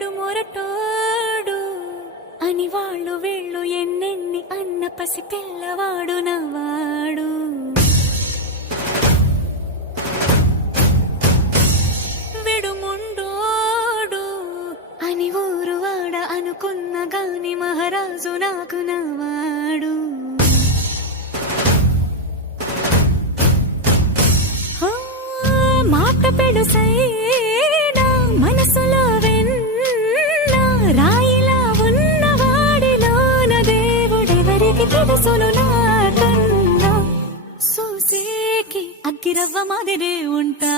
విడు మొరటోడు అని వాళ్ళు వీళ్ళు ఎన్నెన్ని అన్న పసి పిల్లవాడు నవ్వాడు. విడు ముండోడు అని ఊరు వాడ అనుకున్న గాని మహారాజు నాకు నవ్వాడు. మాట పెడుసైనా మనసులో వెన్న రాయిలా ఉన్నవాడిలోన దేవుడెవరికి తెలుసును నాకన్నా. సూసేకి అగ్గిరవ్వ మాదిరే ఉంటా